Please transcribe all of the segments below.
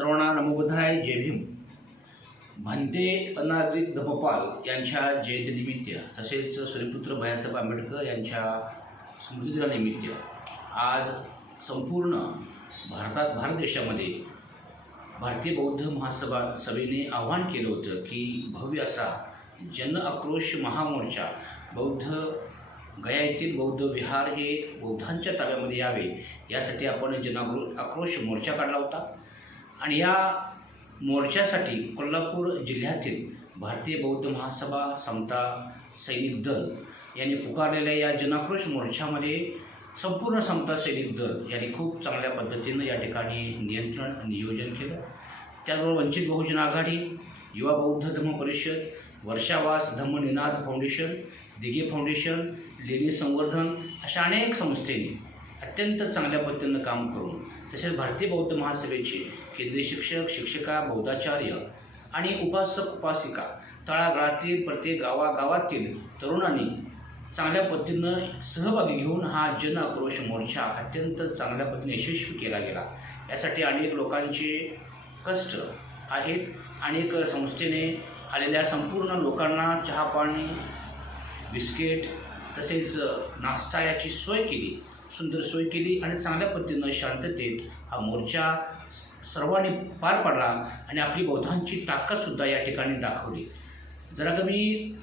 सर्वांना नमोबुद्धाय जय भीम. भांते अनादित धमपाल यांच्या जयंतीनिमित्त तसेच सूर्यपुत्र भयासाहेब आंबेडकर यांच्या स्मृतिदिनानिमित्त आज संपूर्ण भारतात भारत देशामध्ये भारतीय बौद्ध महासभा सभेने आव्हान केलं होतं की भव्य असा जन आक्रोश महामोर्चा बौद्ध गया येथील बौद्ध विहार हे बौद्धांच्या ताब्यामध्ये यावे यासाठी आपण जनाक्रो आक्रोश मोर्चा काढला होता. आणि या मोर्चासाठी कोल्हापूर जिल्ह्यातील भारतीय बौद्ध महासभा समता सैनिक दल यांनी पुकारलेल्या या जनाक्रोश मोर्चामध्ये संपूर्ण समता सैनिक दल यांनी खूप चांगल्या पद्धतीनं या ठिकाणी नियंत्रण नियोजन केलं. त्याचबरोबर वंचित बहुजन आघाडी युवा बौद्ध धम्म परिषद वर्षावास धम्मनिनाद फाउंडेशन दिघे फाउंडेशन लेणी संवर्धन अशा अनेक संस्थेने अत्यंत चांगल्या पद्धतीनं काम करून तसेच भारतीय बौद्ध महासभेचे केंद्रीय शिक्षक शिक्षिका बौद्धाचार्य आणि उपासक उपासिका तळागाळातील प्रत्येक गावागावातील तरुणांनी चांगल्या पद्धतीनं सहभागी घेऊन हा जन आक्रोश मोर्चा अत्यंत चांगल्या पद्धतीने यशस्वी केला गेला. यासाठी अनेक लोकांचे कष्ट आहेत. अनेक संस्थेने आलेल्या संपूर्ण लोकांना चहा पाणी बिस्किट तसेच नाश्ता याची सोय केली. सुंदर सोय केली आणि चांगल्या पद्धतीनं शांततेत हा मोर्चा सर्वांनी पार पाडला आणि आपली बौद्धांची ताकदसुद्धा या ठिकाणी दाखवली. जरा कमी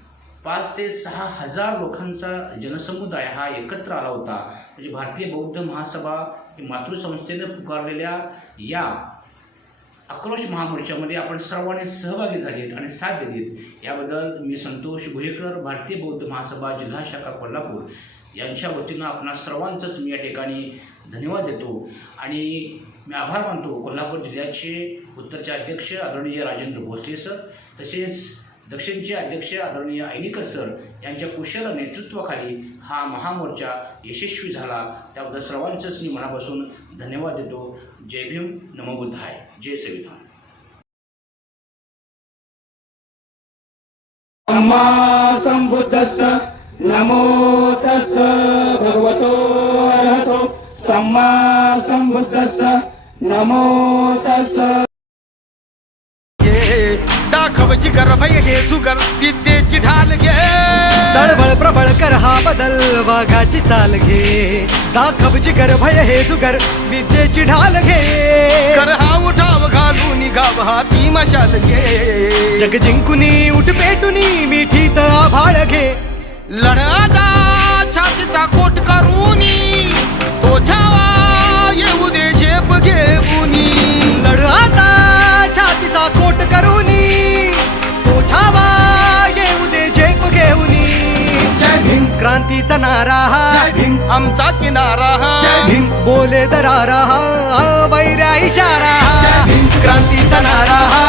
पाच ते सहा हजार लोकांचा जनसमुदाय हा एकत्र आला होता. म्हणजे भारतीय बौद्ध महासभा मातृसंस्थेनं पुकारलेल्या या आक्रोश महामोर्चामध्ये आपण सर्वांनी सहभागी झालेत आणि साथ दिलीत. याबद्दल मी संतोष भुयेकर भारतीय बौद्ध महासभा जिल्हा शाखा कोल्हापूर. यांच्या वतीनं आपणा सर्वांचंच मी या ठिकाणी धन्यवाद देतो. आणि मी आभार मानतो कोल्हापूर जिल्ह्याचे उत्तरचे अध्यक्ष आदरणीय राजेंद्र भोसले सर तसेच दक्षिणचे अध्यक्ष आदरणीय ऐनिकर सर यांच्या कुशल नेतृत्वाखाली हा महामोर्चा यशस्वी झाला. त्याबद्दल सर्वांचंच मी मनापासून धन्यवाद देतो. जय भीम नमबुद्धाय. जय संविधान. सम्मा सम्बुद्धस्स नमो तस्स भगवतो अरहतो. सम्मा सम्बुद्धस्स नमो तस्स. घे दाखवची कर भय हे जुगर. विद्येची ढाल घे. चळबळ प्रबळ कर हा बदल. वाघाची चाल घे. दाखवची कर भय हे जुगर. विद्येची ढाल घे. कर हा उठाव घालून गाव हाती मशाल घे. जग जिंकुनी उठ पेटुनी मिठीत आभाळ घे. लढादा क्रांतीचा नारा हा. आमचा किनारा हा. बोले दरारा हा वैऱ्या इशारा हा. क्रांतीचा नारा हा.